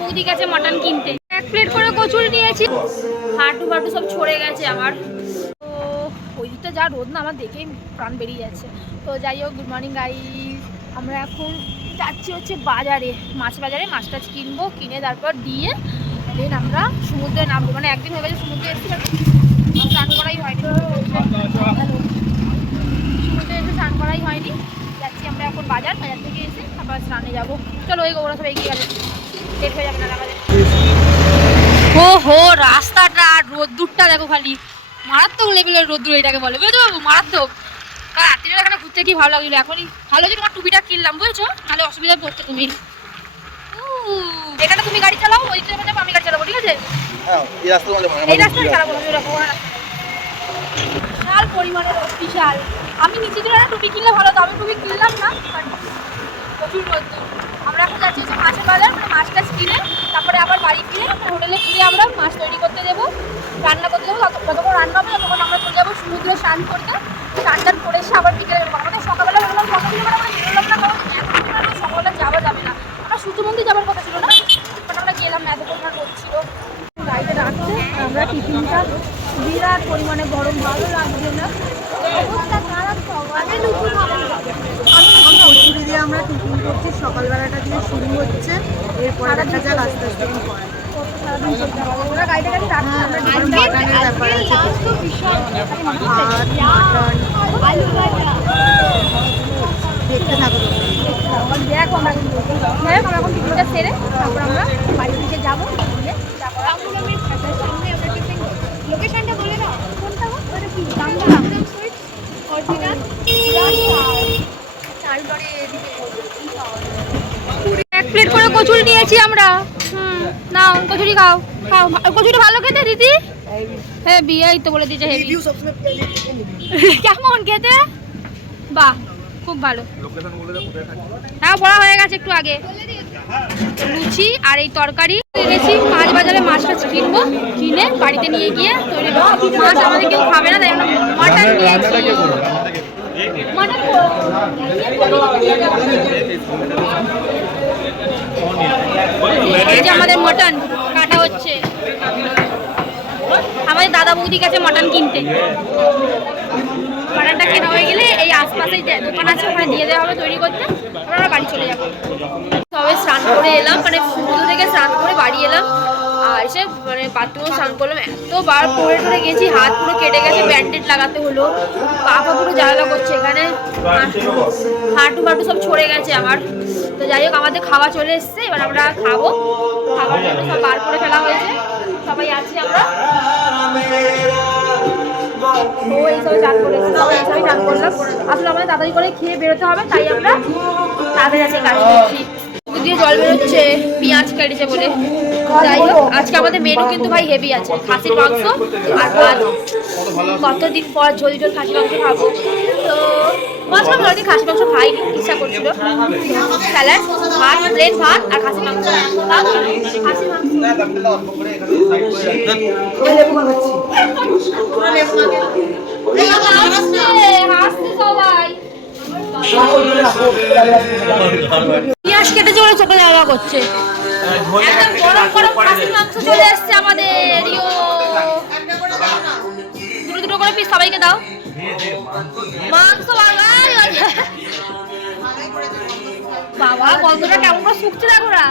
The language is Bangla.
বৌদি গেছে মটন কিনতে। 1 প্লেট করে কচুর নিয়েছি, হাঁটু ফাটু সব ছড়ে গেছে আমার। তো ওই দিকটা যা রোদ না, আমার দেখেই প্রাণ বেরিয়ে যাচ্ছে। তো যাই হোক, গুড মর্নিং গাইস। আমরা এখন যাচ্ছি হচ্ছে বাজারে, মাছ বাজারে মাছ টাছ কিনবো, কিনে তারপর দিয়ে দেন আমরা সমুদ্রে নামবো। মানে একদিন হয়ে গেছে সমুদ্রে এসেছি, স্নান করাই হয়নি, সমুদ্রে এসে স্নান করাই হয়নি। যাচ্ছি আমরা এখন বাজার থেকে এসে তারপর স্নানে যাবো। চলো ওই ওরা সব এগিয়ে গেলে লেট হয়ে যাবে না আমাদের। ও হো, রাস্তাটা আর রোদ্দুরটা দেখো, খালি মারাত্মক লেভেলের রোদ্দুর এটাকে বলে, বুঝেছো বাবু, মারাত্মক। রাত্রিবেলা এখানে ঘুরতে কি ভালো লাগলো, এখনই ভালো যে তোমার টুপিটা কিনলাম, বুঝেছো, নাহলে অসুবিধায় পড়তে তুমি। এখানে তুমি গাড়ি চালাও, ওই ট্রেনে যাবো আমি গাড়ি চালাবো, ঠিক আছে? এই রাস্তায় চালাবো না, বিশাল পরিমাণে রোদ, বিশাল। আমি নিচে চলে টুপি কিনলে ভালো, তো আমি টুপি কিনলাম না, প্রচুর রোদ্দুর। আমরা এখন যাচ্ছি হচ্ছে মাছের বাজার, মানে মাছ টাছ কিনে তারপরে আবার বাড়ি ফিরে হোটেলে ফিরে আমরা মাছ তৈরি করতে দেবো, রান্না করতে দেবো। যতক্ষণ রান্না হবে ততক্ষণ আমরা চলে যাবো সমুদ্রে স্নান করতে। স্নান টান করে এসে আবার বিকেলে বেরোবো। আমাদের সকালবেলা বেরোলাম, সকালবেলা আমরা বেরোলাম না, কারণ এখন সকালবেলা যাওয়া যাবে না। আমরা সূর্য মন্দির যাওয়ার কথা ছিল না, বাট আমরা গেলাম না, এতক্ষণ করছিল গাড়িতে রাখতে। আমরা টিফিনটা বিরাট পরিমাণে গরম, ভালো লাগছে না, অবস্থা খারাপ। কচুরি দিয়ে আমরা টিফিন করছি, সকালবেলাটা দিয়ে শুরু হচ্ছে, এরপর একটা যা আস্তে আস্তে দেখতে থাকো। দেখ আমরা এখন টিফিনটা সেরে তারপর আমরা বাড়ি থেকে যাবো। লোকেশনটা বলে না, কোনটা কি এক প্লেট করে কচুরি নিয়েছি আমরা। নাও কচুরি খাও, খাও। কচুরি ভালো খেতে দিদি? হ্যাঁ বিয়েই তো বলে দিয়েছে হেভি। কেমন খেতে? বাহ, খুব ভালো। হ্যাঁ বড়া হয়ে গেছে একটু আগে। লুচি আর এই তরকারি এনেছি। মাছ বাজারে মাছ টাছ কিনবো, কিনে বাড়িতে নিয়ে গিয়ে তৈরি করবো। মাছ আমাদের কেউ খাবে না, তাই আমরা মাটন নিয়েছি। এই যে আমাদের মটন কাটা হচ্ছে। আমাদের দাদা বৌদি গেছে মটন কিনতে। মটনটা কেনা হয়ে গেলে এই আশপাশে যে দোকান আছে ওখানে দিয়ে দেওয়া হবে তৈরি করতে, আমরা বাড়ি চলে যাবো। তবে স্নান করে এলাম, মানে সমুদ্র থেকে স্নান করে বাড়ি এলাম, আর এসে মানে বাথরুমে স্নান করলাম। এতবার পড়ে টরে গেছি, হাত পুরো কেটে গেছে, ব্যান্ডেড লাগাতে হলো, পা পুরো জ্বালা করছে, এখানে হাঁটু ফাটু সব ছড়ে গেছে আমার। তো যাই হোক, আমাদের খাওয়া চলে এসছে, এবার আমরা খাবো। খাবার জন্য সব বার করে ফেলা হয়েছে, সবাই আছি আমরা। ও এইসবে চান করেছে, সবাই এইসবে চান করলাম। আসলে আমাদের তাড়াতাড়ি করে খেয়ে বেরোতে হবে, তাই আমরা তাদের কাছে কাজ করছি। দিয়ে জল বেরোচ্ছে, পেঁয়াজ কেটেছে বলে। যাই হোক, আজকে আমাদের মেনু কিন্তু ভাই হেভি আছে, খাসির মাংস আর ভাত। কতদিন পর ঝোল ঝোল খাসির মাংস খাবো। তো মাঝে মাঝে খাসির মাংস খাইনি, ইচ্ছা করছিল। স্যালাড, ভাত, প্লেন ভাত আর খাসির মাংস। খাসির মাংস সবাই পেঁয়াজ কেটেছে বলে চোখে জ্বালা করছে। একদম গরম গরম খাসির মাংস চলে এসছে আমাদের। দুটো দুটো করে পিস সবাইকে দাও। মাংস বাবা, গন্ধটা কেমন করে শুকছে দেখো না।